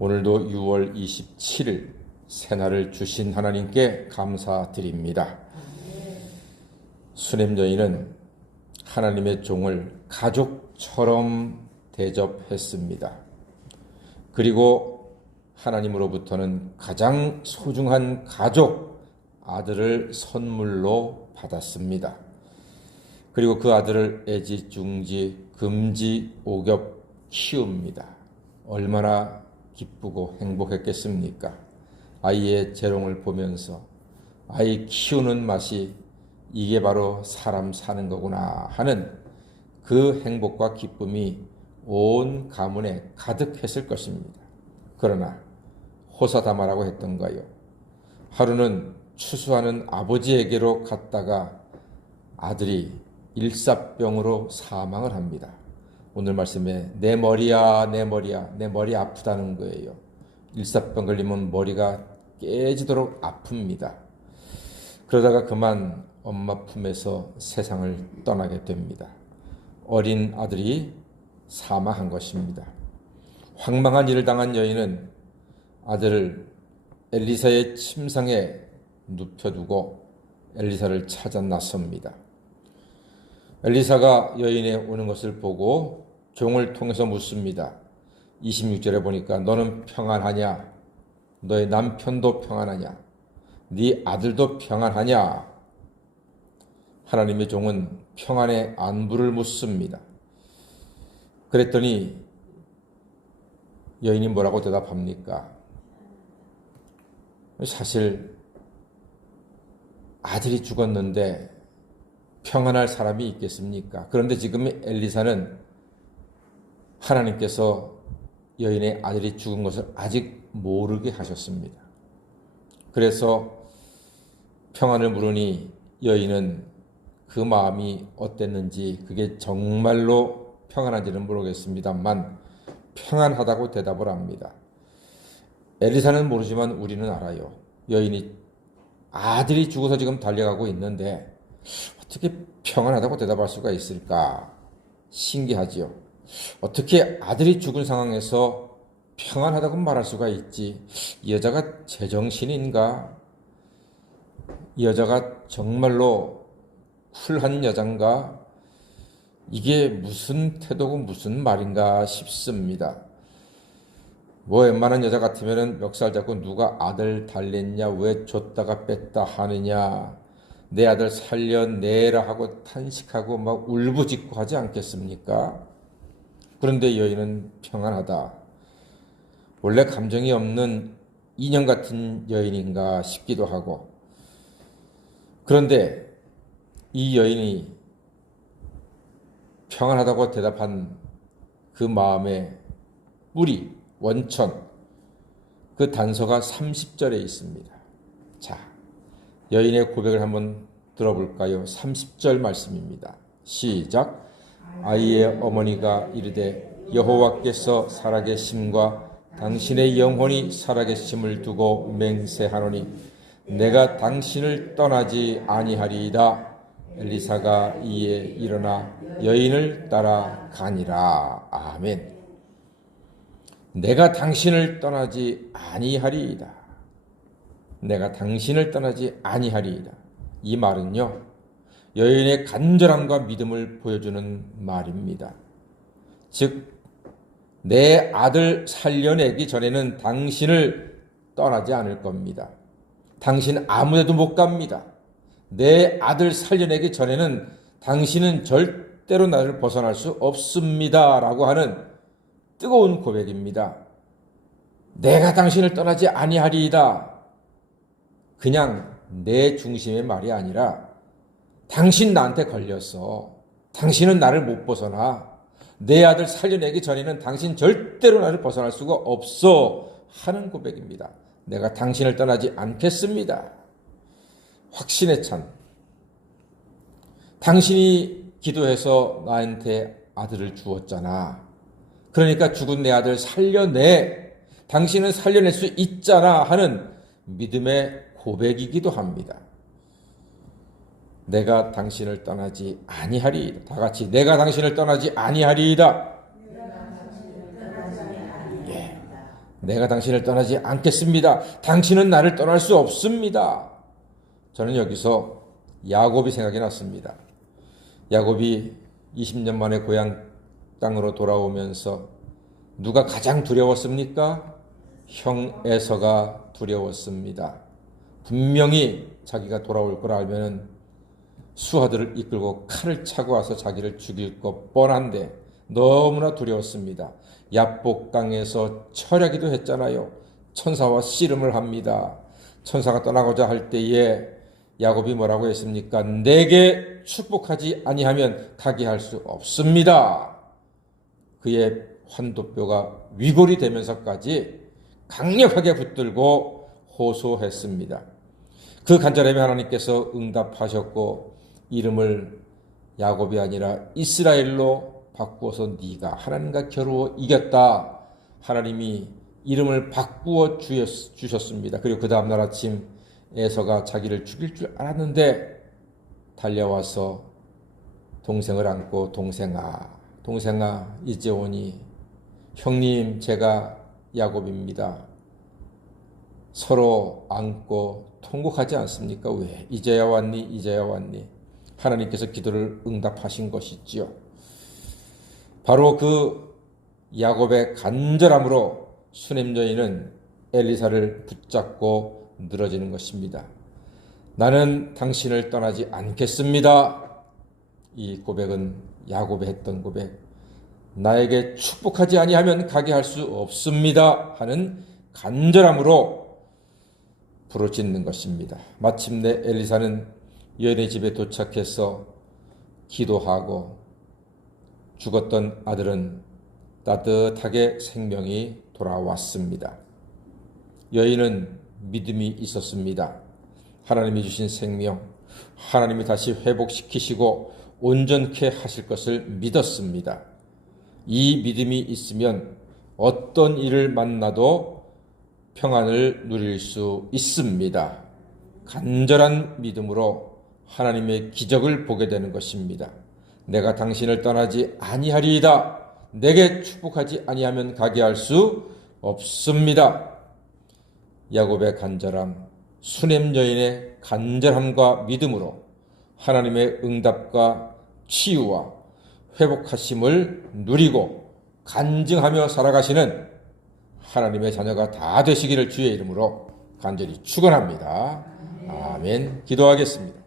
오늘도 6월 27일 새날을 주신 하나님께 감사드립니다. 수냄 여인은 하나님의 종을 가족처럼 대접했습니다. 그리고 하나님으로부터는 가장 소중한 가족, 아들을 선물로 받았습니다. 그리고 그 아들을 애지중지, 금지옥엽 키웁니다. 얼마나 기쁘고 행복했겠습니까? 아이의 재롱을 보면서 아이 키우는 맛이 이게 바로 사람 사는 거구나 하는 그 행복과 기쁨이 온 가문에 가득했을 것입니다. 그러나 호사다마라고 했던가요? 하루는 추수하는 아버지에게로 갔다가 아들이 일사병으로 사망을 합니다. 오늘 말씀에 내 머리야, 내 머리야, 내 머리 아프다는 거예요. 일사병 걸리면 머리가 깨지도록 아픕니다. 그러다가 그만 엄마 품에서 세상을 떠나게 됩니다. 어린 아들이 사망한 것입니다. 황망한 일을 당한 여인은 아들을 엘리사의 침상에 눕혀두고 엘리사를 찾아 나섭니다. 엘리사가 여인의 오는 것을 보고 종을 통해서 묻습니다. 26절에 보니까 너는 평안하냐? 너의 남편도 평안하냐? 네 아들도 평안하냐? 하나님의 종은 평안의 안부를 묻습니다. 그랬더니 여인이 뭐라고 대답합니까? 사실 아들이 죽었는데 평안할 사람이 있겠습니까? 그런데 지금 엘리사는 하나님께서 여인의 아들이 죽은 것을 아직 모르게 하셨습니다. 그래서 평안을 물으니 여인은 그 마음이 어땠는지 그게 정말로 평안한지는 모르겠습니다만 평안하다고 대답을 합니다. 엘리사는 모르지만 우리는 알아요. 여인이 아들이 죽어서 지금 달려가고 있는데 어떻게 평안하다고 대답할 수가 있을까? 신기하지요. 어떻게 아들이 죽은 상황에서 평안하다고 말할 수가 있지? 이 여자가 제정신인가? 이 여자가 정말로 쿨한 여잔가? 이게 무슨 태도고 무슨 말인가 싶습니다. 뭐 웬만한 여자 같으면 멱살 잡고 누가 아들 달랬냐, 왜 줬다가 뺐다 하느냐, 내 아들 살려내라 하고 탄식하고 막 울부짖고 하지 않겠습니까? 그런데 여인은 평안하다. 원래 감정이 없는 인형 같은 여인인가 싶기도 하고. 그런데 이 여인이 평안하다고 대답한 그 마음의 뿌리, 원천, 그 단서가 30절에 있습니다. 자, 여인의 고백을 한번 들어볼까요? 30절 말씀입니다. 시작. 아이의 어머니가 이르되 여호와께서 살아계심과 당신의 영혼이 살아계심을 두고 맹세하노니 내가 당신을 떠나지 아니하리이다. 엘리사가 이에 일어나 여인을 따라 가니라. 아멘. 내가 당신을 떠나지 아니하리이다. 내가 당신을 떠나지 아니하리이다. 이 말은요, 여인의 간절함과 믿음을 보여주는 말입니다. 즉, 내 아들 살려내기 전에는 당신을 떠나지 않을 겁니다. 당신 아무데도 못 갑니다. 내 아들 살려내기 전에는 당신은 절대로 나를 벗어날 수 없습니다. 라고 하는 뜨거운 고백입니다. 내가 당신을 떠나지 아니하리이다. 그냥 내 중심의 말이 아니라 당신 나한테 걸렸어. 당신은 나를 못 벗어나. 내 아들 살려내기 전에는 당신 절대로 나를 벗어날 수가 없어 하는 고백입니다. 내가 당신을 떠나지 않겠습니다. 확신에 찬. 당신이 기도해서 나한테 아들을 주었잖아. 그러니까 죽은 내 아들 살려내. 당신은 살려낼 수 있잖아 하는 믿음의 고백이기도 합니다. 내가 당신을 떠나지 아니하리이다. 다 같이 내가 당신을 떠나지 아니하리이다. 내가 당신을 떠나지 않겠습니다. 당신은 나를 떠날 수 없습니다. 저는 여기서 야곱이 생각이 났습니다. 야곱이 20년 만에 고향 땅으로 돌아오면서 누가 가장 두려웠습니까? 형 에서가 두려웠습니다. 분명히 자기가 돌아올 걸 알면 수하들을 이끌고 칼을 차고 와서 자기를 죽일 것 뻔한데 너무나 두려웠습니다. 야복강에서 철야기도 했잖아요. 천사와 씨름을 합니다. 천사가 떠나고자 할 때에 야곱이 뭐라고 했습니까? 내게 축복하지 아니하면 가게 할 수 없습니다. 그의 환도뼈가 위골이 되면서까지 강력하게 붙들고 호소했습니다. 그 간절함에 하나님께서 응답하셨고 이름을 야곱이 아니라 이스라엘로 바꾸어서 네가 하나님과 겨루어 이겼다. 하나님이 이름을 바꾸어 주셨습니다. 그리고 그 다음날 아침 에서가 자기를 죽일 줄 알았는데 달려와서 동생을 안고 동생아 이제 오니 형님 제가 야곱입니다. 서로 안고 통곡하지 않습니까? 왜? 이제야 왔니? 하나님께서 기도를 응답하신 것이지요. 바로 그 야곱의 간절함으로 수넴 여인은 엘리사를 붙잡고 늘어지는 것입니다. 나는 당신을 떠나지 않겠습니다. 이 고백은 야곱이 했던 고백. 나에게 축복하지 아니하면 가게 할 수 없습니다. 하는 간절함으로 부르짖는 것입니다. 마침내 엘리사는 여인의 집에 도착해서 기도하고 죽었던 아들은 따뜻하게 생명이 돌아왔습니다. 여인은 믿음이 있었습니다. 하나님이 주신 생명, 하나님이 다시 회복시키시고 온전케 하실 것을 믿었습니다. 이 믿음이 있으면 어떤 일을 만나도 평안을 누릴 수 있습니다. 간절한 믿음으로 하나님의 기적을 보게 되는 것입니다. 내가 당신을 떠나지 아니하리이다. 내게 축복하지 아니하면 가게 할 수 없습니다. 야곱의 간절함, 수넴 여인의 간절함과 믿음으로 하나님의 응답과 치유와 회복하심을 누리고 간증하며 살아가시는 하나님의 자녀가 다 되시기를 주의 이름으로 간절히 축원합니다. 아멘. 기도하겠습니다.